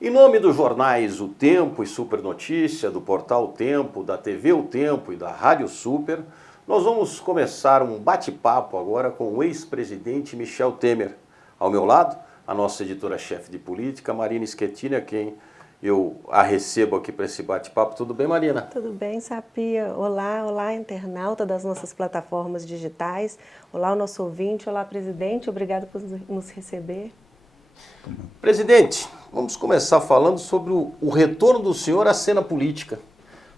Em nome dos jornais O Tempo e Super Notícia, do portal O Tempo, da TV O Tempo e da Rádio Super, nós vamos começar um bate-papo agora com o ex-presidente Michel Temer. Ao meu lado, a nossa editora-chefe de política, Marina Schettini, a quem eu a recebo aqui para esse bate-papo. Tudo bem, Marina? Tudo bem, Sapia. Olá, olá, internauta das nossas plataformas digitais. Olá, o nosso ouvinte. Olá, presidente. Obrigado por nos receber. Presidente, vamos começar falando sobre o retorno do senhor à cena política.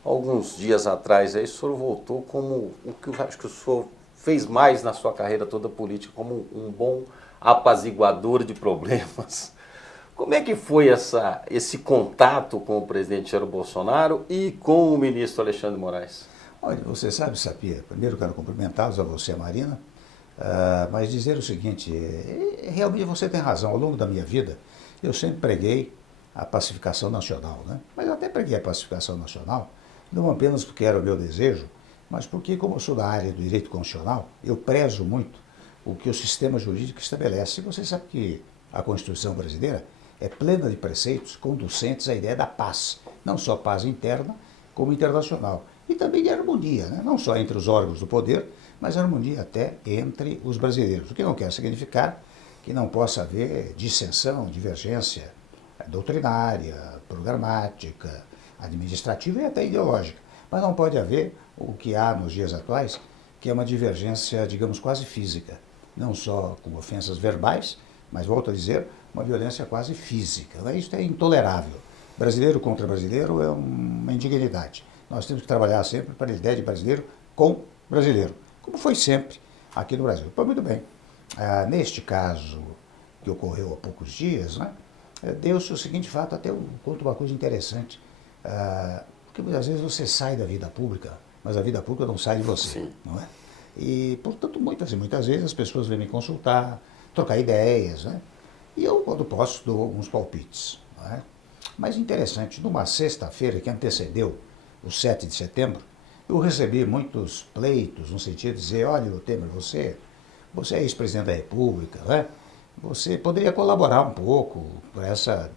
Alguns dias atrás, aí, o senhor voltou como o que eu acho que o senhor fez mais na sua carreira toda política, como um bom apaziguador de problemas. Como é que foi esse contato com o presidente Jair Bolsonaro e com o ministro Alexandre de Moraes? Olha, você sabe, Sapia, primeiro quero cumprimentá-los, a você, a Marina, mas dizer o seguinte, realmente você tem razão, ao longo da minha vida eu sempre preguei a pacificação nacional, né? Mas eu até preguei a pacificação nacional, não apenas porque era o meu desejo, mas porque, como eu sou da área do direito constitucional, eu prezo muito o que o sistema jurídico estabelece. E você sabe que a Constituição brasileira é plena de preceitos conducentes à ideia da paz, não só paz interna, como internacional. E também de harmonia, né? Não só entre os órgãos do poder, mas harmonia até entre os brasileiros. O que não quer significar que não possa haver dissensão, divergência doutrinária, programática, administrativa e até ideológica. Mas não pode haver o que há nos dias atuais, que é uma divergência, digamos, quase física. Não só com ofensas verbais, mas, volto a dizer, uma violência quase física. Isso é intolerável. Brasileiro contra brasileiro é uma indignidade. Nós temos que trabalhar sempre para a ideia de brasileiro com brasileiro, como foi sempre aqui no Brasil. Pois muito bem, neste caso que ocorreu há poucos dias, né, deu-se o seguinte fato, até eu conto uma coisa interessante, porque muitas vezes você sai da vida pública, mas a vida pública não sai de você, Sim. não é? E, portanto, muitas e muitas vezes as pessoas vêm me consultar, trocar ideias, né? E eu, quando posso, dou alguns palpites, não é? Mas interessante, numa sexta-feira que antecedeu o 7 de setembro, eu recebi muitos pleitos no sentido de dizer, olha, Temer, você é ex-presidente da República, né? Você poderia colaborar um pouco para essa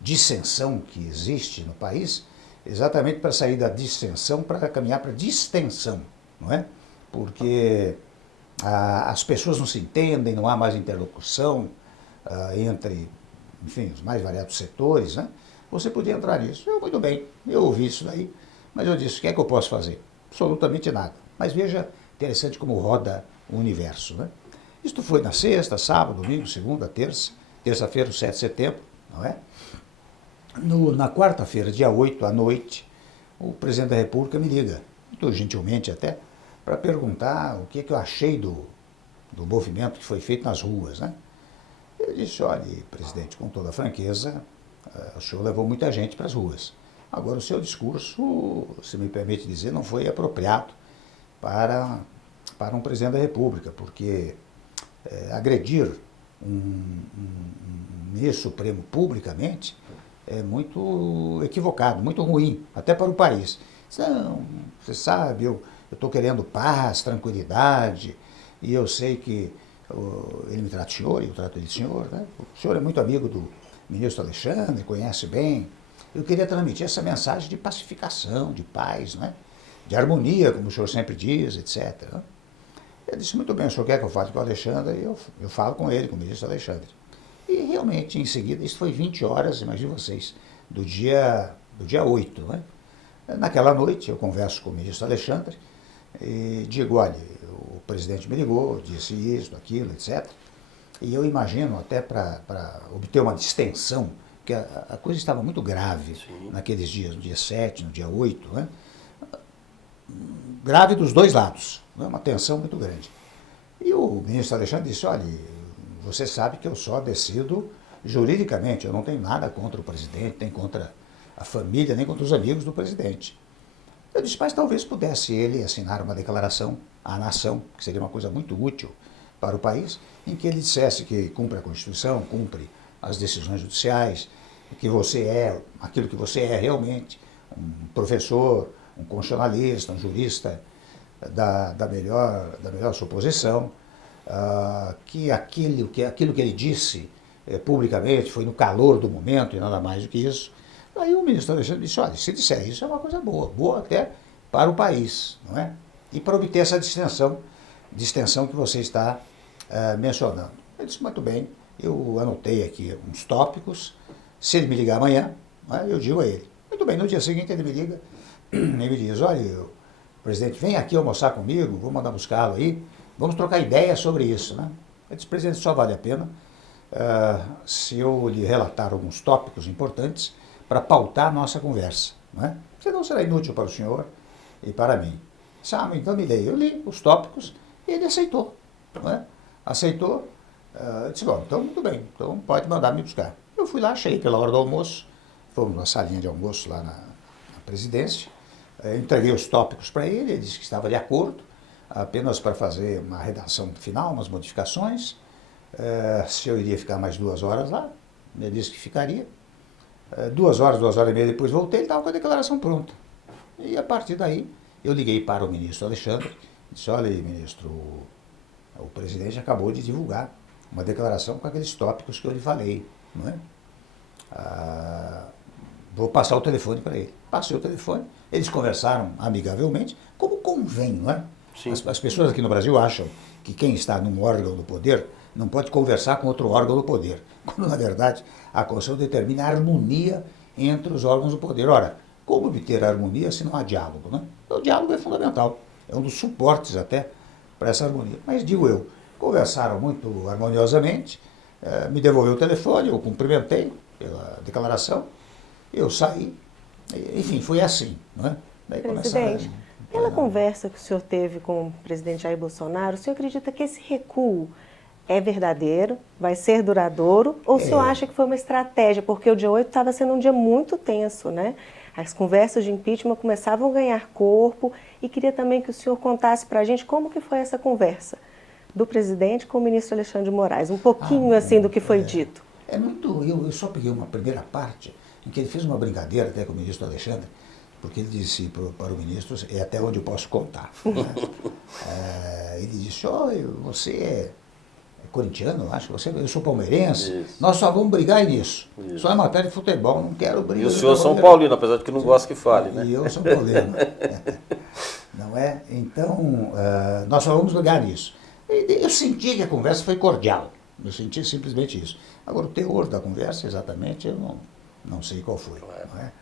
dissensão que existe no país, exatamente para sair da dissensão para caminhar para a distensão, não é? Porque as pessoas não se entendem, não há mais interlocução entre, enfim, os mais variados setores, né? Você podia entrar nisso. Eu, muito bem, eu ouvi isso daí, mas eu disse, o que é que eu posso fazer? Absolutamente nada. Mas veja, interessante como roda o universo, né? Isto foi na sexta, sábado, domingo, segunda, terça-feira, o 7 de setembro, não é? Na quarta-feira, dia 8, à noite, o presidente da República me liga, muito gentilmente até, para perguntar o que eu achei do movimento que foi feito nas ruas, né? Eu disse, olha, presidente, com toda franqueza, o senhor levou muita gente para as ruas. Agora, o seu discurso, se me permite dizer, não foi apropriado para um presidente da República, porque agredir um ministro supremo publicamente é muito equivocado, muito ruim, até para o país. Não, você sabe, eu estou querendo paz, tranquilidade, e eu sei que ele me trata de senhor, e eu trato ele de senhor, né? O senhor é muito amigo do ministro Alexandre, conhece bem. Eu queria transmitir essa mensagem de pacificação, de paz, né? De harmonia, como o senhor sempre diz, etc. Eu disse, muito bem, o senhor quer que eu fale com o Alexandre? Eu falo com ele, com o ministro Alexandre. E realmente, em seguida, isso foi 20 horas, imagine vocês, do dia 8, né? Naquela noite, eu converso com o ministro Alexandre e digo, olha, o presidente me ligou, disse isso, aquilo, etc. E eu imagino, até para obter uma distensão, que a coisa estava muito grave. Sim. Naqueles dias, no dia 7, no dia 8, né? Grave dos dois lados, né? Uma tensão muito grande. E o ministro Alexandre disse, olha, você sabe que eu só decido juridicamente, eu não tenho nada contra o presidente, nem contra a família, nem contra os amigos do presidente. Eu disse, mas talvez pudesse ele assinar uma declaração à nação, que seria uma coisa muito útil para o país, em que ele dissesse que cumpre a Constituição, cumpre as decisões judiciais, que você é aquilo que você é realmente, um professor, um constitucionalista, um jurista da melhor suposição, que aquilo que ele disse publicamente, foi no calor do momento e nada mais do que isso. Aí o ministro Alexandre disse, olha, se disser isso é uma coisa boa, boa até para o país, não é? E para obter essa distensão que você está mencionando. Ele disse, muito bem, eu anotei aqui uns tópicos, se ele me ligar amanhã, né, eu digo a ele. Muito bem, no dia seguinte ele me liga e me diz, olha, presidente, vem aqui almoçar comigo, vou mandar buscá-lo aí, vamos trocar ideias sobre isso, né? Eu disse, presidente, só vale a pena se eu lhe relatar alguns tópicos importantes para pautar a nossa conversa, não é? Senão será inútil para o senhor e para mim. Então me dei, eu li os tópicos e ele aceitou, não é? Aceitou, disse, bom, então muito bem, então pode mandar me buscar. Eu fui lá, cheguei pela hora do almoço, fomos numa salinha de almoço lá na presidência, entreguei os tópicos para ele, ele disse que estava de acordo, apenas para fazer uma redação final, umas modificações, se eu iria ficar mais 2 horas lá, ele disse que ficaria. 2 horas, 2 horas e meia depois voltei, ele estava com a declaração pronta. E a partir daí, eu liguei para o ministro Alexandre, disse, olha aí, ministro, o presidente acabou de divulgar uma declaração com aqueles tópicos que eu lhe falei, não é? Vou passar o telefone para ele. Passei o telefone, eles conversaram amigavelmente, como convém, não é? As pessoas aqui no Brasil acham que quem está num órgão do poder não pode conversar com outro órgão do poder, quando na verdade a Constituição determina a harmonia entre os órgãos do poder. Ora, como obter a harmonia se não há diálogo, né? Então, o diálogo é fundamental, é um dos suportes até para essa harmonia. Mas digo eu, conversaram muito harmoniosamente, me devolveu o telefone, eu cumprimentei pela declaração, eu saí, enfim, foi assim, não é? Daí presidente, pela conversa que o senhor teve com o presidente Jair Bolsonaro, o senhor acredita que esse recuo é verdadeiro, vai ser duradouro, ou o senhor acha que foi uma estratégia? Porque o dia 8 estava sendo um dia muito tenso, né? As conversas de impeachment começavam a ganhar corpo e queria também que o senhor contasse para a gente como que foi essa conversa do presidente com o ministro Alexandre de Moraes, um pouquinho assim do que foi dito. Eu só peguei uma primeira parte em que ele fez uma brincadeira até com o ministro Alexandre, porque ele disse para o ministro, é até onde eu posso contar. Né? Ele disse, você é corintiano, acho que eu sou palmeirense, isso. Nós só vamos brigar nisso. Isso. Só é matéria de futebol, não quero brigar. E o senhor São Paulino, apesar de que não gosta que fale, né? E eu São Paulino. Não é? Então, nós só vamos brigar nisso. Eu senti que a conversa foi cordial, eu senti simplesmente isso. Agora, o teor da conversa, exatamente, eu não sei qual foi. Não é?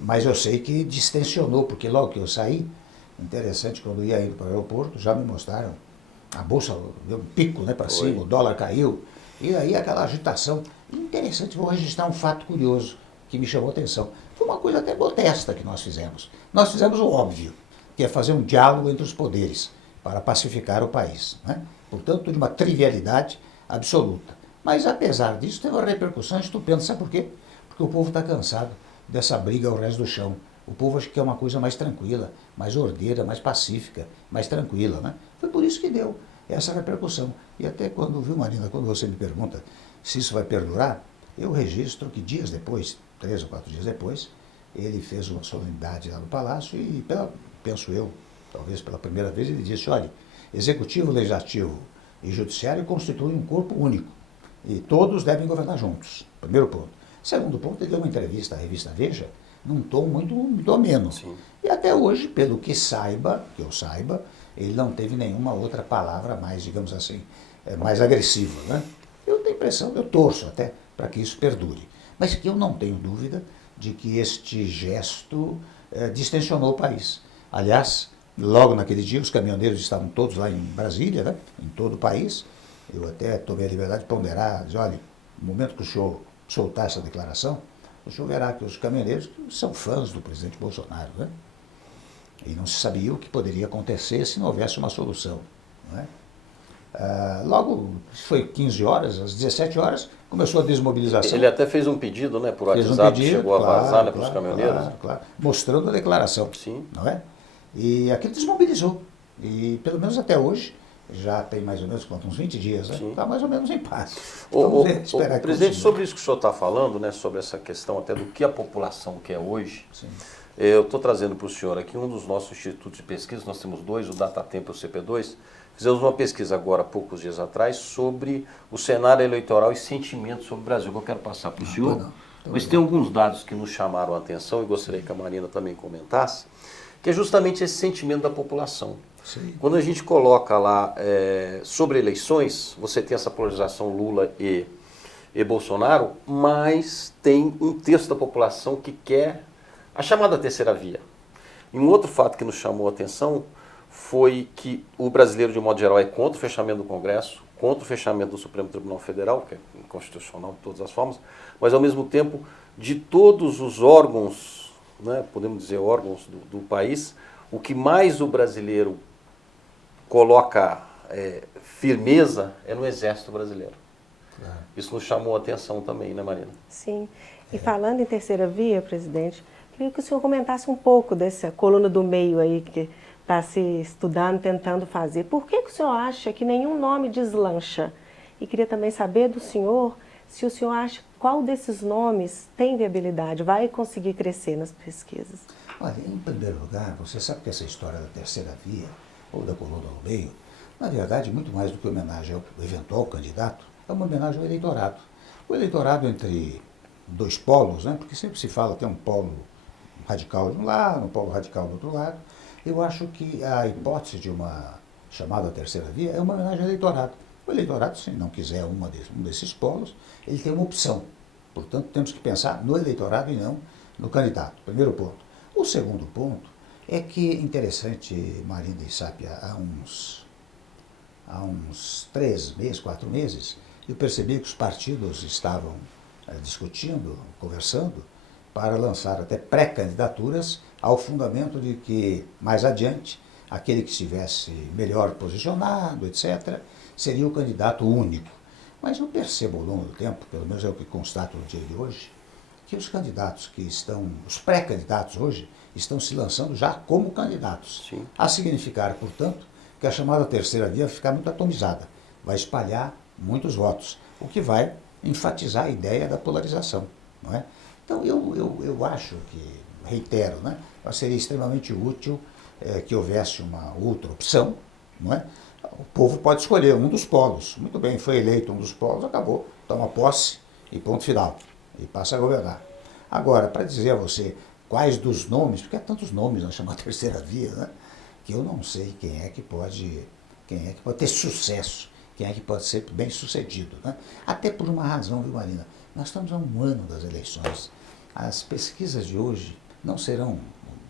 Mas eu sei que distensionou, porque logo que eu saí, interessante, quando ia indo para o aeroporto, já me mostraram, a bolsa deu um pico, né, para cima, o dólar caiu, e aí aquela agitação. Interessante, vou registrar um fato curioso que me chamou a atenção. Foi uma coisa até modesta que nós fizemos. Nós fizemos o óbvio, que é fazer um diálogo entre os poderes para pacificar o país. Né? Portanto, de uma trivialidade absoluta. Mas, apesar disso, teve uma repercussão estupenda. Sabe por quê? Porque o povo está cansado dessa briga ao resto do chão. O povo acha que é uma coisa mais tranquila, mais ordeira, mais pacífica, mais tranquila. Né? Foi por isso que deu essa repercussão. E até quando, viu, Marina, quando você me pergunta se isso vai perdurar, eu registro que dias depois, 3 ou 4 dias depois, ele fez uma solenidade lá no Palácio e, penso eu, talvez pela primeira vez, ele disse, olha, Executivo, Legislativo e Judiciário constituem um corpo único e todos devem governar juntos. Primeiro ponto. Segundo ponto, ele deu uma entrevista à revista Veja, num tom muito ameno. Sim. E até hoje, pelo que eu saiba, ele não teve nenhuma outra palavra mais, digamos assim, mais agressiva. Né? Eu tenho a impressão, eu torço até para que isso perdure. Mas que eu não tenho dúvida de que este gesto distensionou o país. Aliás, logo naquele dia, os caminhoneiros estavam todos lá em Brasília, né? Em todo o país. Eu até tomei a liberdade de ponderar, dizer, olha, no momento que o senhor soltar essa declaração, o senhor verá que os caminhoneiros são fãs do presidente Bolsonaro, né? E não se sabia o que poderia acontecer se não houvesse uma solução. Não é? Logo, foi 15 horas, às 17 horas, começou a desmobilização. Ele até fez um pedido, né, por WhatsApp, que chegou a vazar, né, para os caminhoneiros. Claro, mostrando a declaração. Sim. Não é? E aquilo desmobilizou. E pelo menos até hoje, já tem mais ou menos uns 20 dias, né? Está mais ou menos em paz. Presidente, sobre isso que o senhor está falando, né, sobre essa questão até do que a população quer hoje, sim. Eu estou trazendo para o senhor aqui um dos nossos institutos de pesquisa, nós temos 2, o Datatempo e o CP2, fizemos uma pesquisa agora, há poucos dias atrás, sobre o cenário eleitoral e sentimentos sobre o Brasil, que eu quero passar para o senhor. Mas tem alguns dados que nos chamaram a atenção e gostaria que a Marina também comentasse, que é justamente esse sentimento da população. Sim. Quando a gente coloca lá sobre eleições, você tem essa polarização Lula e Bolsonaro, mas tem um terço da população que quer a chamada terceira via. E um outro fato que nos chamou a atenção foi que o brasileiro, de modo geral, é contra o fechamento do Congresso, contra o fechamento do Supremo Tribunal Federal, que é inconstitucional de todas as formas, mas, ao mesmo tempo, de todos os órgãos, né, podemos dizer órgãos do país, o que mais o brasileiro coloca firmeza é no Exército Brasileiro. Claro. Isso nos chamou a atenção também, né, Marina? Sim. E falando em terceira via, presidente, queria que o senhor comentasse um pouco dessa coluna do meio aí que está se estudando, tentando fazer. Por que o senhor acha que nenhum nome deslancha? E queria também saber do senhor se o senhor acha qual desses nomes tem viabilidade, vai conseguir crescer nas pesquisas. Olha, em primeiro lugar, você sabe que essa história da terceira via, ou da coluna do meio, na verdade, muito mais do que homenagem ao eventual candidato, é uma homenagem ao eleitorado. O eleitorado entre dois polos, né, porque sempre se fala que é um polo radical de um lado, um polo radical do outro lado. Eu acho que a hipótese de uma chamada terceira via é uma homenagem ao eleitorado. O eleitorado, se não quiser um desses polos, ele tem uma opção. Portanto, temos que pensar no eleitorado e não no candidato. Primeiro ponto. O segundo ponto é que, interessante, Marina e Sápia, há uns 3 meses, 4 meses, eu percebi que os partidos estavam discutindo, conversando, para lançar até pré-candidaturas ao fundamento de que, mais adiante, aquele que estivesse melhor posicionado, etc., seria o candidato único. Mas eu percebo ao longo do tempo, pelo menos é o que constato no dia de hoje, que os candidatos os pré-candidatos hoje, estão se lançando já como candidatos. Sim. A significar, portanto, que a chamada terceira via vai ficar muito atomizada, vai espalhar muitos votos, o que vai enfatizar a ideia da polarização, não é? Então, eu acho que, reitero, né, seria extremamente útil que houvesse uma outra opção, não é? O povo pode escolher um dos polos. Muito bem, foi eleito um dos polos, acabou, toma posse e ponto final, e passa a governar. Agora, para dizer a você quais dos nomes, porque há tantos nomes na chamada terceira via, né, que eu não sei quem é que pode ter sucesso, quem é que pode ser bem sucedido, né? Até por uma razão, viu, Marina? Nós estamos a um ano das eleições. As pesquisas de hoje não serão,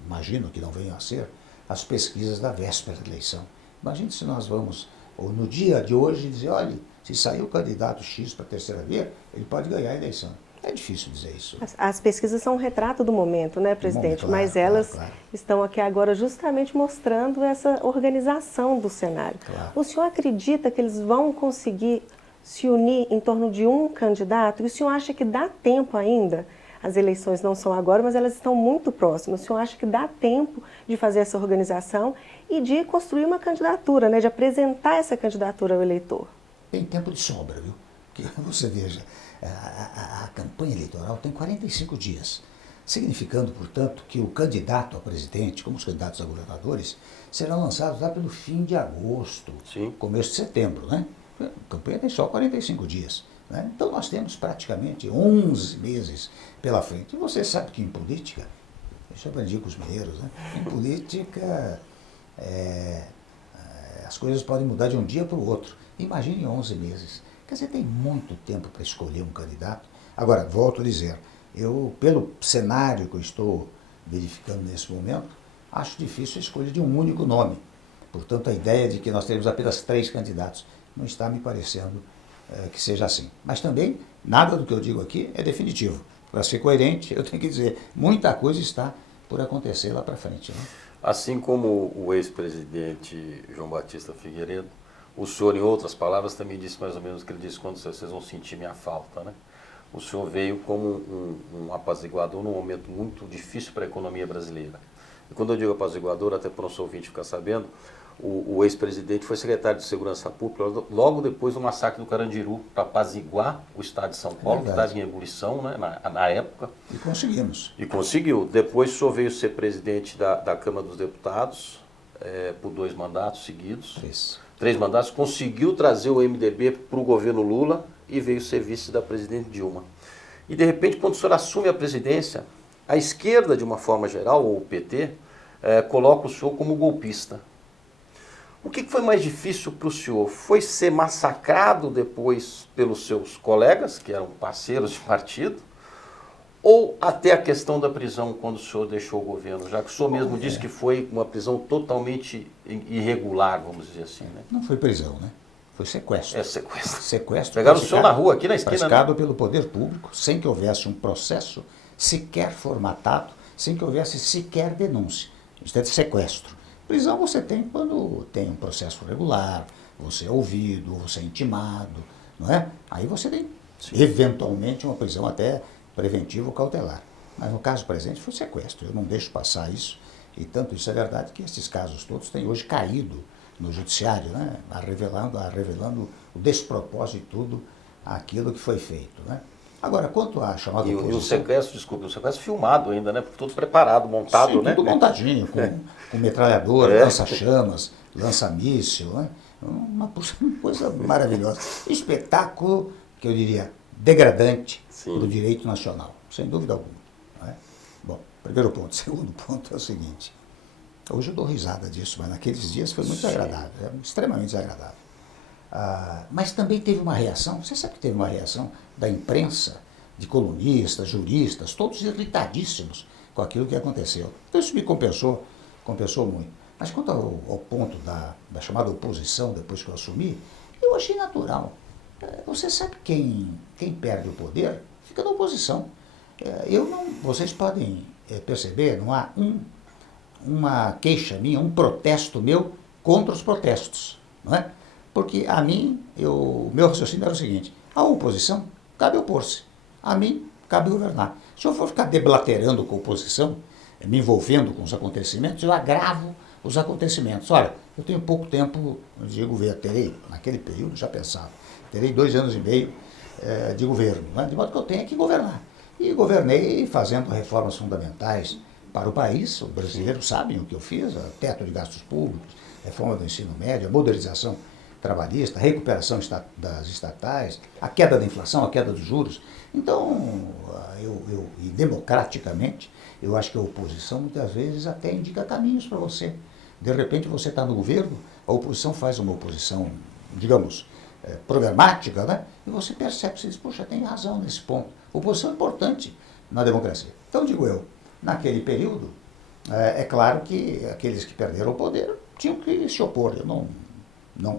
imagino que não venham a ser, as pesquisas da véspera da eleição. Imagine se nós vamos, ou no dia de hoje, dizer, olha, se sair o candidato X para a terceira via, ele pode ganhar a eleição. É difícil dizer isso. As pesquisas são um retrato do momento, né, presidente? Momento, mas claro, elas claro. estão aqui agora justamente mostrando essa organização do cenário. Claro. O senhor acredita que eles vão conseguir se unir em torno de um candidato? E o senhor acha que dá tempo ainda? As eleições não são agora, mas elas estão muito próximas. O senhor acha que dá tempo de fazer essa organização e de construir uma candidatura, né, de apresentar essa candidatura ao eleitor? Tem tempo de sobra, viu? Porque você veja, a campanha eleitoral tem 45 dias, significando, portanto, que o candidato a presidente, como os candidatos a governadores, serão lançados lá pelo fim de agosto, Sim. Começo de setembro, né? A campanha tem só 45 dias. Né? Então nós temos praticamente 11 meses pela frente. E você sabe que em política, eu aprendi com os mineiros, né? Em política as coisas podem mudar de um dia para o outro. Imagine 11 meses. Quer dizer, tem muito tempo para escolher um candidato. Agora, volto a dizer, eu, pelo cenário que eu estou verificando nesse momento, acho difícil a escolha de um único nome. Portanto, a ideia de que nós teremos apenas 3 candidatos não está me parecendo que seja assim. Mas também, nada do que eu digo aqui é definitivo. Para ser coerente, eu tenho que dizer, muita coisa está por acontecer lá para frente. Né? Assim como o ex-presidente João Batista Figueiredo, o senhor, em outras palavras, também disse mais ou menos o que ele disse quando vocês vão sentir minha falta, né? O senhor veio como um apaziguador num momento muito difícil para a economia brasileira. E quando eu digo apaziguador, até para o nosso ouvinte ficar sabendo, o ex-presidente foi secretário de Segurança Pública logo depois do massacre do Carandiru, para apaziguar o estado de São Paulo, que estava em ebulição, né, na época. E conseguimos. E conseguiu. Depois o senhor veio ser presidente da Câmara dos Deputados, por 2 mandatos seguidos. Isso. 3 mandatos, conseguiu trazer o MDB para o governo Lula e veio ser vice da presidente Dilma. E de repente, quando o senhor assume a presidência, a esquerda, de uma forma geral, ou o PT, coloca o senhor como golpista. O que foi mais difícil para o senhor? Foi ser massacrado depois pelos seus colegas, que eram parceiros de partido, ou até a questão da prisão quando o senhor deixou o governo, já que o senhor mesmo disse que foi uma prisão totalmente irregular, vamos dizer assim, né? Não foi prisão, né? Foi sequestro. Sequestro. Sequestro. Pegaram o senhor na rua, aqui na esquina, praticado né? pelo poder público, sem que houvesse um processo sequer formatado, sem que houvesse sequer denúncia. Isso é de sequestro. Prisão você tem quando tem um processo regular, você é ouvido, você é intimado, não é? Aí você tem, eventualmente, uma prisão até preventiva ou cautelar. Mas no caso presente foi sequestro. Eu não deixo passar isso. E tanto isso é verdade que esses casos todos têm hoje caído no judiciário, né? revelando o despropósito de tudo aquilo que foi feito, né? Agora, quanto à chamada E oposição... o sequestro, desculpe, o sequestro filmado ainda, né? Tudo preparado, montado, sim, né? tudo montadinho, com metralhadora, lança-chamas, lança-míssil, né? Uma coisa maravilhosa. Espetáculo, que eu diria, degradante do direito nacional, sem dúvida alguma. Não é? Bom, primeiro ponto. Segundo ponto é o seguinte. Hoje eu dou risada disso, mas naqueles dias foi muito desagradável, extremamente desagradável. Mas também teve uma reação, você sabe que teve uma reação da imprensa, de colunistas, juristas, todos irritadíssimos com aquilo que aconteceu. Então isso me compensou muito. Mas quanto ao ponto da chamada oposição, depois que eu assumi, eu achei natural. Você sabe quem perde o poder fica na oposição. Vocês podem perceber, não há uma queixa minha, um protesto meu contra os protestos, não é? Porque a mim, o meu raciocínio era o seguinte: a oposição cabe opor-se, a mim cabe governar. Se eu for ficar deblaterando com a oposição, me envolvendo com os acontecimentos, eu agravo os acontecimentos. Olha, eu tenho pouco tempo de governo, naquele período já pensava, terei 2 anos e meio de governo, né? De modo que eu tenho que governar. E governei fazendo reformas fundamentais para o país. Os brasileiros sabem o que eu fiz: teto de gastos públicos, reforma do ensino médio, a modernização trabalhista, a recuperação das estatais, a queda da inflação, a queda dos juros. Então, e democraticamente, eu acho que a oposição muitas vezes até indica caminhos para você. De repente você está no governo, a oposição faz uma oposição, digamos, programática, né? E você percebe, você diz, poxa, tem razão nesse ponto. Oposição é importante na democracia. Então, digo eu, naquele período, é claro que aqueles que perderam o poder tinham que se opor. Eu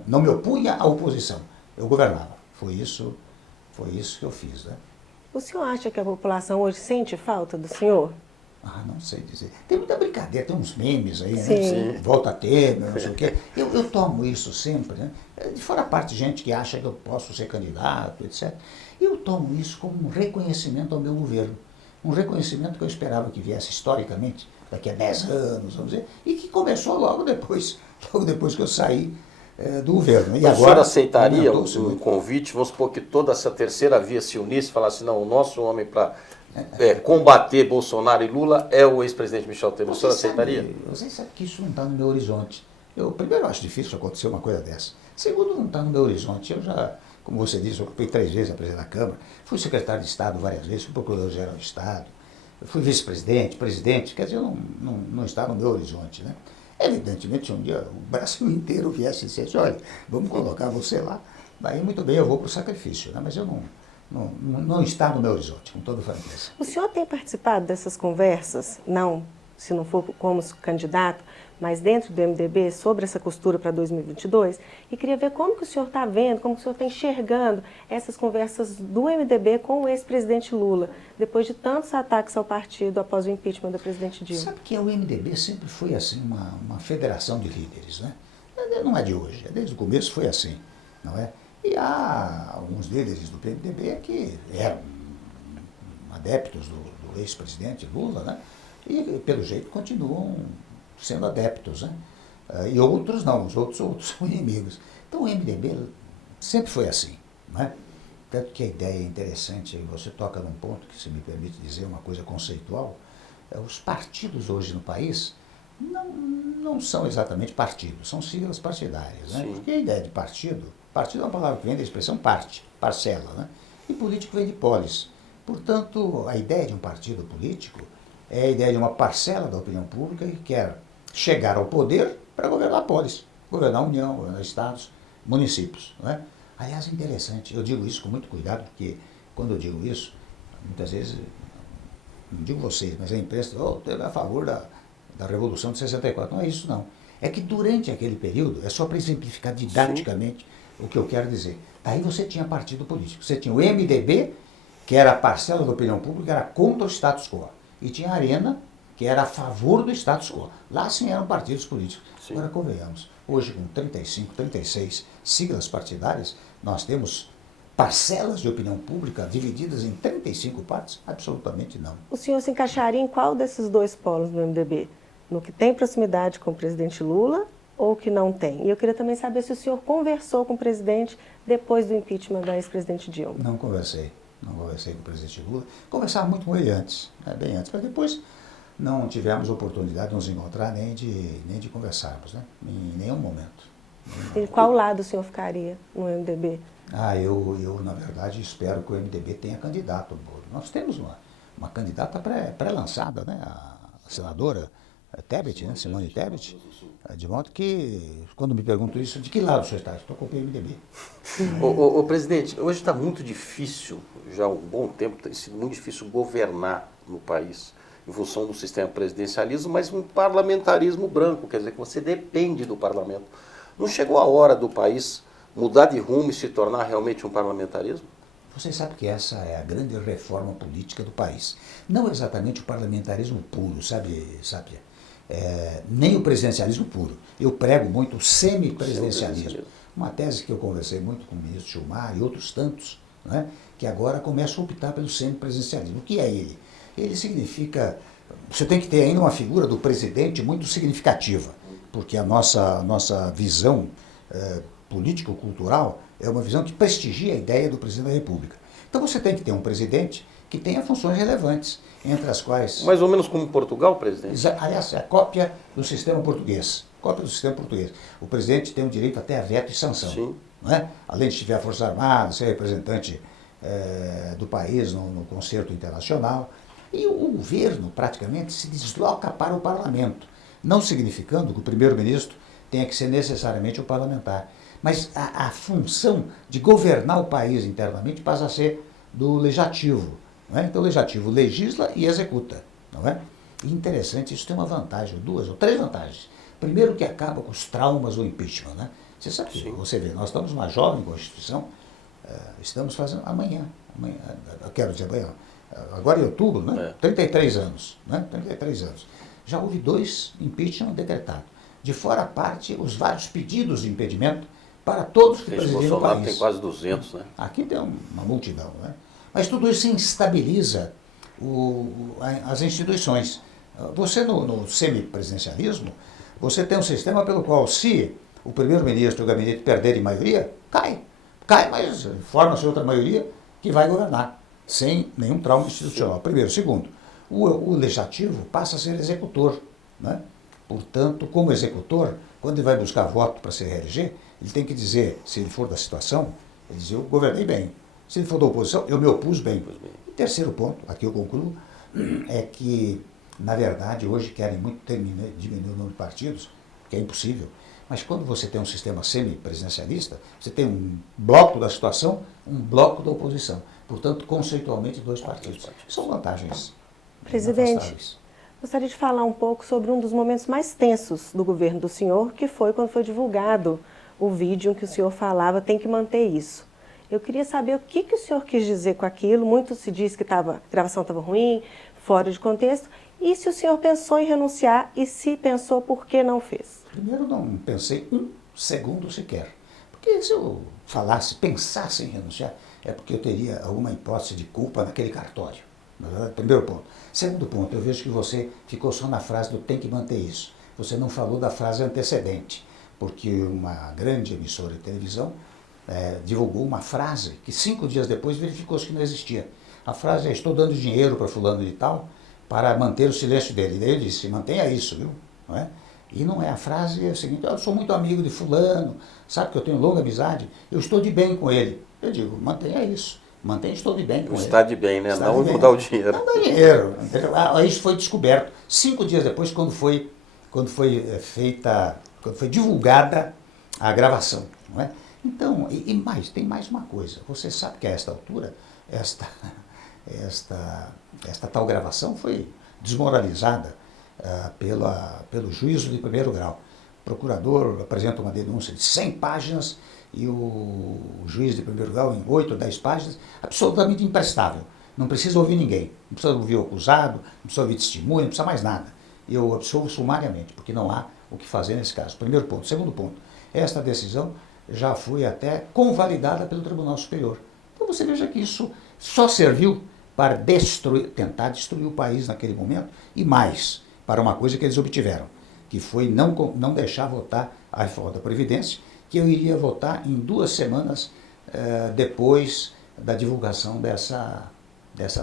não me opunha à oposição, eu governava. Foi isso que eu fiz, né? O senhor acha que a população hoje sente falta do senhor? Não sei dizer. Tem muita brincadeira, tem uns memes aí, Sim. né? Volta a ter, não sei o quê. Eu tomo isso sempre, né? De fora a parte, gente que acha que eu posso ser candidato, etc. Eu tomo isso como um reconhecimento ao meu governo. Um reconhecimento que eu esperava que viesse historicamente, daqui a 10 anos, vamos dizer, e que começou logo depois que eu saí do governo. E o agora, senhor aceitaria um muito. convite, vamos supor que toda essa terceira via se unisse e falasse, não, o nosso homem para combater Bolsonaro e Lula é o ex-presidente Michel Temer. O senhor aceitaria? Você sabe que isso não está no meu horizonte. Primeiro, eu acho difícil acontecer uma coisa dessa. Segundo, não está no meu horizonte. Eu já, como você disse, ocupei 3 vezes a presidência da Câmara, fui secretário de Estado várias vezes, fui procurador-geral de Estado, fui vice-presidente, presidente, quer dizer, não está no meu horizonte, né? Evidentemente, se um dia o Brasil inteiro viesse e dissesse, olha, vamos colocar você lá, daí muito bem, eu vou para o sacrifício, né? Mas eu não está no meu horizonte, com toda franqueza. O senhor tem participado dessas conversas, não, se não for como candidato, mas dentro do MDB, sobre essa costura para 2022? E queria ver como que o senhor está vendo, como que o senhor está enxergando essas conversas do MDB com o ex-presidente Lula, depois de tantos ataques ao partido após o impeachment da presidente Dilma. Sabe que o MDB sempre foi assim, uma federação de líderes, né? Não é de hoje, desde o começo foi assim, não é? E há alguns líderes do PMDB que eram adeptos do ex-presidente Lula, né? E, pelo jeito, continuam sendo adeptos, né? E outros não, os outros são inimigos. Então, o MDB sempre foi assim, né? Tanto que a ideia é interessante, você toca num ponto que, se me permite dizer uma coisa conceitual, os partidos hoje no país Não são exatamente partidos, são siglas partidárias, né? Sim. Porque a ideia de partido é uma palavra que vem da expressão parte, parcela, né? E político vem de polis. Portanto, a ideia de um partido político é a ideia de uma parcela da opinião pública que quer chegar ao poder para governar a polis, governar a União, governar estados, municípios, não é? Aliás, é interessante, eu digo isso com muito cuidado, porque quando eu digo isso, muitas vezes, não digo vocês, mas a imprensa, teve a favor da Revolução de 64. Não é isso, não. É que durante aquele período, é só para exemplificar didaticamente o que eu quero dizer. Daí você tinha partido político. Você tinha o MDB, que era a parcela da opinião pública, era contra o status quo. E tinha a Arena, que era a favor do status quo. Lá sim eram partidos políticos. Sim. Agora, convenhamos, hoje com 35, 36 siglas partidárias, nós temos parcelas de opinião pública divididas em 35 partes? Absolutamente não. O senhor se encaixaria em qual desses dois polos do MDB? No que tem proximidade com o presidente Lula ou que não tem? E eu queria também saber se o senhor conversou com o presidente depois do impeachment da ex-presidente Dilma. Não conversei com o presidente Lula. Conversava muito com ele antes, bem antes, mas depois não tivemos oportunidade de nos encontrar nem de conversarmos, né? Em nenhum momento. Em qual lado o senhor ficaria no MDB? Eu na verdade, espero que o MDB tenha candidato. Nós temos uma candidata pré-lançada, né? A senadora Tebet, né? Simone Tebet, de modo que, quando me perguntam isso, de que lado o senhor está? Estou com o PMDB. Ô, presidente, hoje está muito difícil, já há um bom tempo, tem sido muito difícil governar no país, em função do sistema presidencialismo, mas um parlamentarismo branco, quer dizer que você depende do parlamento. Não chegou a hora do país mudar de rumo e se tornar realmente um parlamentarismo? Você sabe que essa é a grande reforma política do país. Não exatamente o parlamentarismo puro, sabe, Sápia? Nem o presidencialismo puro. Eu prego muito o semipresidencialismo. Uma tese que eu conversei muito com o ministro Gilmar e outros tantos, né, que agora começam a optar pelo semipresidencialismo. O que é ele? Ele significa... Você tem que ter ainda uma figura do presidente muito significativa, porque a nossa visão político-cultural é uma visão que prestigia a ideia do presidente da República. Então você tem que ter um presidente que tenha funções relevantes, entre as quais... Mais ou menos como Portugal, presidente? Aliás, é a cópia do sistema português. Cópia do sistema português. O presidente tem o direito até a veto e sanção. Sim. Não é? Além de tiver a Força Armada, ser representante do país no concerto internacional. E o governo, praticamente, se desloca para o parlamento, não significando que o primeiro-ministro tenha que ser necessariamente o parlamentar. Mas a função de governar o país internamente passa a ser do legislativo. Não é? Então o legislativo legisla e executa. Não é? E interessante, isso tem uma vantagem, 2 ou 3 vantagens. Primeiro, que acaba com os traumas do impeachment. Né? Você sabe que, você vê, nós estamos numa jovem Constituição, estamos fazendo amanhã, eu quero dizer amanhã, agora em outubro, né? 33 anos. Né? 33 anos. Já houve 2 impeachment decretados. De fora a parte, os vários pedidos de impedimento para todos que presidem o país. Tem quase 200, né? Aqui tem uma multidão, né? Mas tudo isso instabiliza as instituições. Você, no semipresidencialismo, você tem um sistema pelo qual, se o primeiro-ministro e o gabinete perderem maioria, cai, mas forma-se outra maioria que vai governar, sem nenhum trauma institucional. Primeiro. Segundo, o legislativo passa a ser executor, né? Portanto, como executor, quando ele vai buscar voto para se reeleger, ele tem que dizer, se ele for da situação, ele diz, eu governei bem. Se ele for da oposição, eu me opus bem. E terceiro ponto, aqui eu concluo, é que, na verdade, hoje querem muito diminuir o número de partidos, que é impossível. Mas quando você tem um sistema semipresidencialista, você tem um bloco da situação, um bloco da oposição. Portanto, conceitualmente, 2 partidos. São vantagens. Presidente, gostaria de falar um pouco sobre um dos momentos mais tensos do governo do senhor, que foi quando foi divulgado o vídeo em que o senhor falava, tem que manter isso. Eu queria saber o que o senhor quis dizer com aquilo. Muito se diz que a gravação estava ruim, fora de contexto. E se o senhor pensou em renunciar e se pensou, por que não fez? Primeiro, não pensei 1 segundo sequer. Porque se eu pensasse em renunciar, é porque eu teria alguma hipótese de culpa naquele cartório. Primeiro ponto. Segundo ponto, eu vejo que você ficou só na frase do tem que manter isso. Você não falou da frase antecedente, porque uma grande emissora de televisão divulgou uma frase que 5 dias depois verificou-se que não existia. A frase é, estou dando dinheiro para fulano de tal para manter o silêncio dele. E daí ele disse, mantenha isso, viu? não é? E não é a frase, é o seguinte, eu sou muito amigo de fulano, sabe que eu tenho longa amizade, eu estou de bem com ele. Eu digo, mantenha isso, mantenha, estou de bem com ele. Está de bem, né? Está Não de bem. dar o dinheiro. Não dá dinheiro. Isso foi descoberto 5 dias depois, quando foi divulgada a gravação, não é? Então, tem mais uma coisa. Você sabe que a esta altura, esta tal gravação foi desmoralizada pelo juízo de primeiro grau. O procurador apresenta uma denúncia de 100 páginas e o juiz de primeiro grau, em 8 ou 10 páginas, absolutamente imprestável. Não precisa ouvir ninguém, não precisa ouvir o acusado, não precisa ouvir testemunha, não precisa mais nada. Eu absolvo sumariamente, porque não há o que fazer nesse caso. Primeiro ponto. Segundo ponto, esta decisão já foi até convalidada pelo Tribunal Superior. Então você veja que isso só serviu para tentar destruir o país naquele momento e mais, para uma coisa que eles obtiveram, que foi não deixar votar a reforma da Previdência, que eu iria votar em 2 semanas depois da divulgação dessa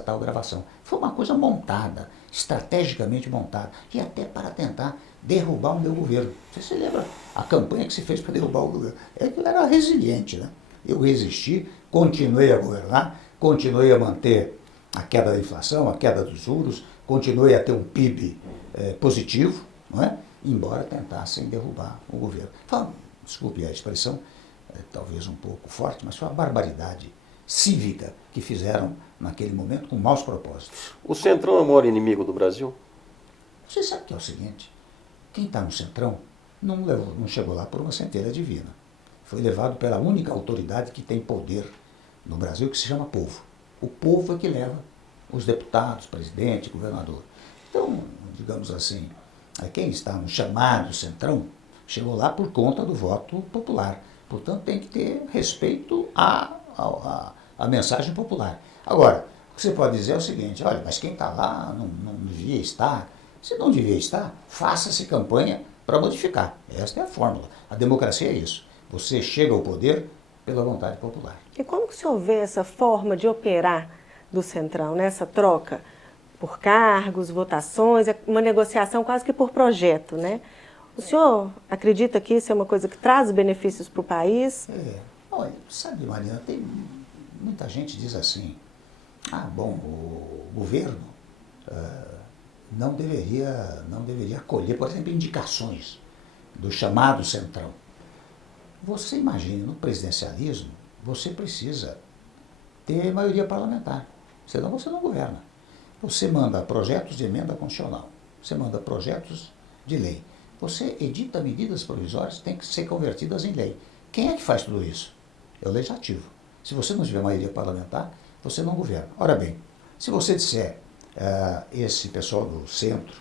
tal gravação. Foi uma coisa montada, estrategicamente montada, e até para tentar derrubar o meu governo. Você se lembra a campanha que se fez para derrubar o governo? Ele era resiliente, né? Eu resisti, continuei a governar, continuei a manter a queda da inflação, a queda dos juros, continuei a ter um PIB positivo, não é? Embora tentassem derrubar o governo. Desculpe a expressão, talvez um pouco forte, mas foi uma barbaridade cívica que fizeram naquele momento com maus propósitos. O Centrão é o maior inimigo do Brasil? Você sabe que é o seguinte, quem está no Centrão não chegou lá por uma centelha divina. Foi levado pela única autoridade que tem poder no Brasil, que se chama povo. O povo é que leva os deputados, presidente, governador. Então, digamos assim, quem está no chamado Centrão chegou lá por conta do voto popular. Portanto, tem que ter respeito à mensagem popular. Agora, o que você pode dizer é o seguinte, olha, mas quem está lá não devia estar. Se não devia estar, faça-se campanha para modificar. Esta é a fórmula. A democracia é isso. Você chega ao poder pela vontade popular. E como que o senhor vê essa forma de operar do Centrão, né? Essa troca por cargos, votações, uma negociação quase que por projeto, né? O senhor acredita que isso é uma coisa que traz benefícios para o país? Olha, sabe, Mariana, muita gente diz assim, o governo não deveria acolher, por exemplo, indicações do chamado Centrão. Você imagine, no presidencialismo, você precisa ter maioria parlamentar, senão você não governa. Você manda projetos de emenda constitucional, você manda projetos de lei, você edita medidas provisórias que têm que ser convertidas em lei. Quem é que faz tudo isso? É o legislativo. Se você não tiver maioria parlamentar, você não governa. Ora bem, se você disser, esse pessoal do centro,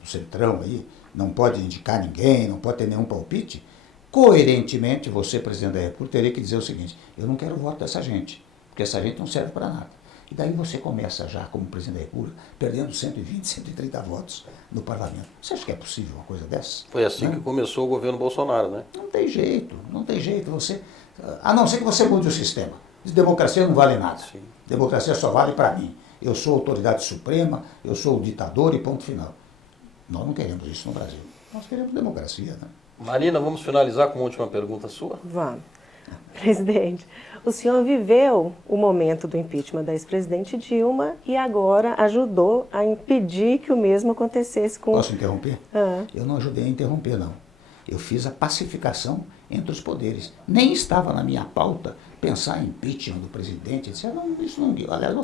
do Centrão aí, não pode indicar ninguém, não pode ter nenhum palpite, coerentemente, você, presidente da República, teria que dizer o seguinte, eu não quero o voto dessa gente, porque essa gente não serve para nada. E daí você começa já, como presidente da República, perdendo 120, 130 votos no parlamento. Você acha que é possível uma coisa dessa? Foi assim que começou o governo Bolsonaro, né? Não tem jeito. Você, a não ser que você mude o sistema. Democracia não vale nada. Sim. Democracia só vale para mim. Eu sou autoridade suprema, eu sou o ditador e ponto final. Nós não queremos isso no Brasil. Nós queremos democracia, né? Marina, vamos finalizar com uma última pergunta sua? Vamos. Presidente, o senhor viveu o momento do impeachment da ex-presidente Dilma e agora ajudou a impedir que o mesmo acontecesse com... Posso interromper? Eu não ajudei a interromper, não. Eu fiz a pacificação entre os poderes. Nem estava na minha pauta pensar em impeachment do presidente. Eu disse, isso não... Aliás,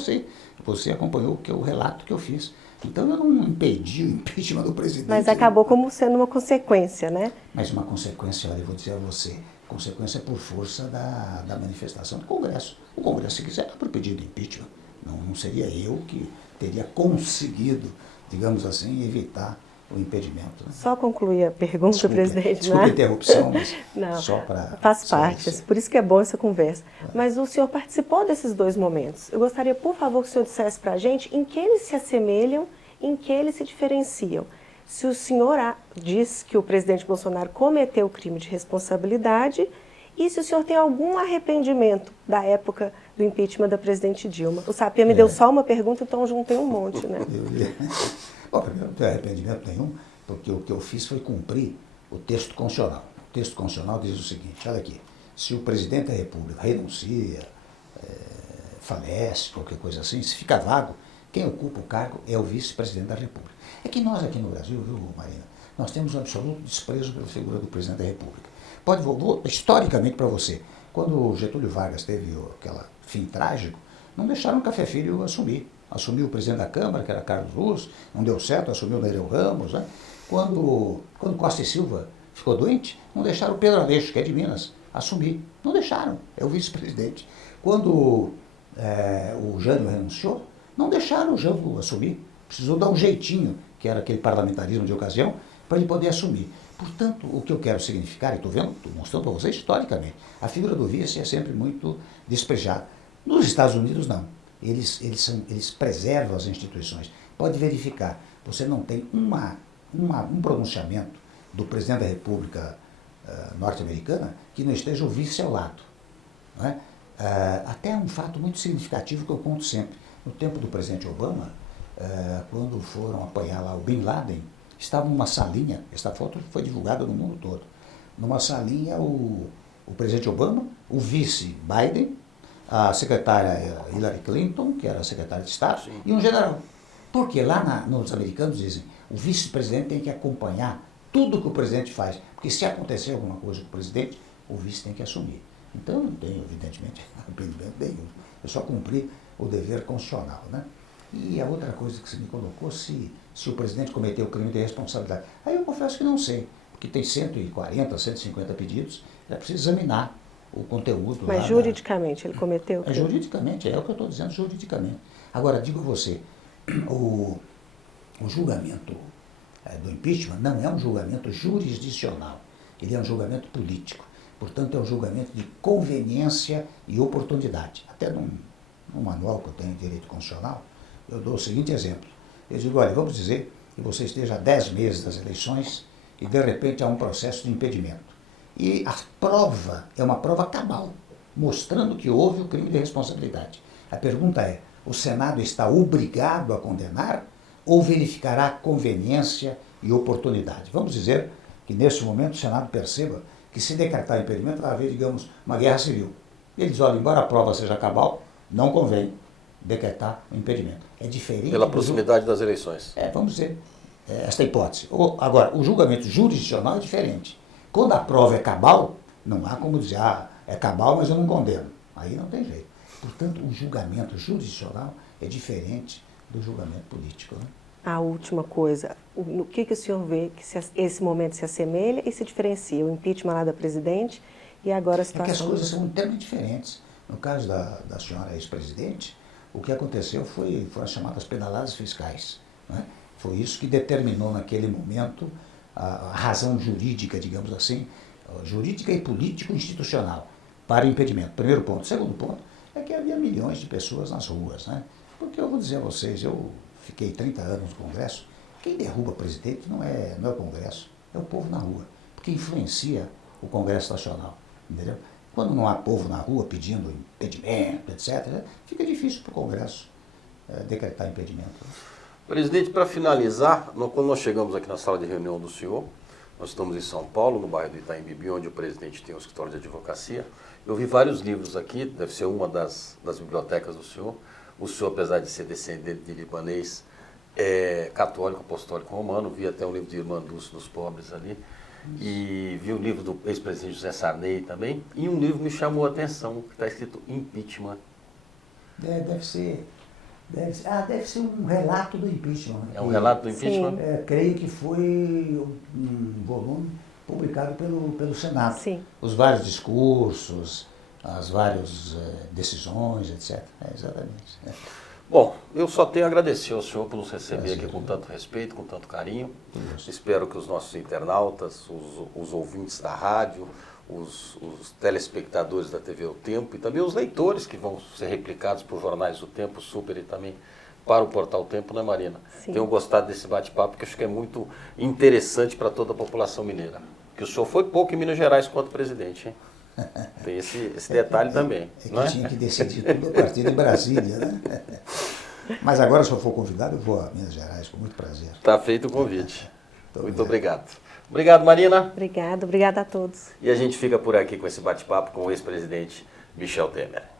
você acompanhou o relato que eu fiz. Então eu não impedi o impeachment do presidente. Mas acabou como sendo uma consequência, né? Mas uma consequência, olha, eu vou dizer a você, consequência por força da manifestação do Congresso. O Congresso, se quiser, por pedido de impeachment. Não seria eu que teria conseguido, digamos assim, evitar o impedimento. Né? Só concluir a pergunta, presidente. Desculpe a interrupção, mas não, só para... Faz parte, por isso que é bom essa conversa. Mas o senhor participou desses 2 momentos. Eu gostaria, por favor, que o senhor dissesse para a gente em que eles se assemelham, em que eles se diferenciam. Se o senhor diz que o presidente Bolsonaro cometeu crime de responsabilidade e se o senhor tem algum arrependimento da época do impeachment da presidente Dilma. O Sapia me deu só uma pergunta, então eu juntei um monte, né? Bom, primeiro, não tenho arrependimento nenhum. porque o que eu fiz foi cumprir o texto constitucional. O texto constitucional diz o seguinte, olha aqui, se o presidente da República renuncia, falece, qualquer coisa assim, se fica vago, quem ocupa o cargo é o vice-presidente da República. É que nós aqui no Brasil, viu, Marina, nós temos um absoluto desprezo pela figura do presidente da República. Vou historicamente para você, quando o Getúlio Vargas teve aquele fim trágico, não deixaram o Café Filho assumir. Assumiu o presidente da Câmara, que era Carlos Luz, não deu certo, assumiu o Nereu Ramos. Né? Quando Costa e Silva ficou doente, não deixaram o Pedro Aleixo, que é de Minas, assumir. Não deixaram, é o vice-presidente. Quando o Jânio renunciou, não deixaram o Jânio assumir. Precisou dar um jeitinho, que era aquele parlamentarismo de ocasião, para ele poder assumir. Portanto, o que eu quero significar, e estou mostrando para vocês historicamente, a figura do vice é sempre muito despejada. Nos Estados Unidos, não. Eles preservam as instituições. Pode verificar, você não tem um pronunciamento do presidente da República norte-americana que não esteja o vice ao lado. Não é? Até um fato muito significativo que eu conto sempre. No tempo do presidente Obama, quando foram apanhar lá o Bin Laden, estava numa salinha, esta foto foi divulgada no mundo todo, numa salinha o presidente Obama, o vice Biden, a secretária Hillary Clinton, que era a secretária de Estado, sim, e um general. Porque lá nos americanos dizem, o vice-presidente tem que acompanhar tudo que o presidente faz, porque se acontecer alguma coisa com o presidente, o vice tem que assumir. Então eu não tenho, evidentemente, arrependimento nenhum, eu só cumpri o dever constitucional, né? E a outra coisa que você me colocou, se o presidente cometeu crime de responsabilidade. Aí eu confesso que não sei, porque tem 140, 150 pedidos, é preciso examinar o conteúdo. Mas juridicamente ele cometeu crime? Juridicamente, é o que eu estou dizendo, juridicamente. Agora, digo a você, o julgamento do impeachment não é um julgamento jurisdicional, ele é um julgamento político. Portanto, é um julgamento de conveniência e oportunidade. Até num manual que eu tenho de direito constitucional, eu dou o seguinte exemplo. Eu digo, olha, vamos dizer que você esteja há 10 meses das eleições e, de repente, há um processo de impedimento. E a prova é uma prova cabal, mostrando que houve o crime de responsabilidade. A pergunta é, o Senado está obrigado a condenar ou verificará conveniência e oportunidade? Vamos dizer que, nesse momento, o Senado perceba que, se decretar impedimento, vai haver, digamos, uma guerra civil. Ele diz, olha, embora a prova seja cabal, não convém decretar o impedimento. É diferente... Pela proximidade das eleições. Vamos dizer, esta hipótese. Agora, o julgamento jurisdicional é diferente. Quando a prova é cabal, não há como dizer, é cabal, mas eu não condeno. Aí não tem jeito. Portanto, o julgamento jurisdicional é diferente do julgamento político. Né? A última coisa, no que o senhor vê que esse momento se assemelha e se diferencia? O impeachment lá da presidente e agora a situação... É que as coisas são inteiramente diferentes. No caso da senhora ex-presidente, o que aconteceu foram as chamadas pedaladas fiscais. Né? Foi isso que determinou naquele momento a razão jurídica, digamos assim, jurídica e político-institucional para o impedimento. Primeiro ponto. Segundo ponto é que havia milhões de pessoas nas ruas. Né? Porque eu vou dizer a vocês, eu fiquei 30 anos no Congresso, quem derruba presidente não é o Congresso, é o povo na rua, porque influencia o Congresso Nacional, entendeu? Quando não há povo na rua pedindo impedimento, etc., fica difícil para o Congresso decretar impedimento. Presidente, para finalizar, quando nós chegamos aqui na sala de reunião do senhor, nós estamos em São Paulo, no bairro do Itaim Bibi, onde o presidente tem um escritório de advocacia. Eu vi vários livros aqui, deve ser uma das bibliotecas do senhor. O senhor, apesar de ser descendente de libanês, é católico, apostólico romano, vi até um livro de Irmã Dulce dos Pobres ali. E vi o livro do ex-presidente José Sarney também, e um livro me chamou a atenção, que está escrito Impeachment. Deve ser um relato do impeachment. É um relato do impeachment? Creio que foi um volume publicado pelo Senado. Sim. Os vários discursos, as várias decisões, etc. Exatamente. Bom, eu só tenho a agradecer ao senhor por nos receber aqui com tanto respeito, com tanto carinho. Espero que os nossos internautas, os ouvintes da rádio, os telespectadores da TV O Tempo e também os leitores que vão ser replicados por jornais do Tempo, Super e também para o Portal O Tempo, né, Marina? Sim. Tenho gostado desse bate-papo, que acho que é muito interessante para toda a população mineira. Que o senhor foi pouco em Minas Gerais quanto presidente, hein? Tem esse detalhe também. Que tinha que decidir tudo a partir de Brasília, né? Mas agora, se eu for convidado, eu vou a Minas Gerais, com muito prazer. Está feito o convite. Muito obrigado. Obrigado, Marina. Obrigada a todos. E a gente fica por aqui com esse bate-papo com o ex-presidente Michel Temer.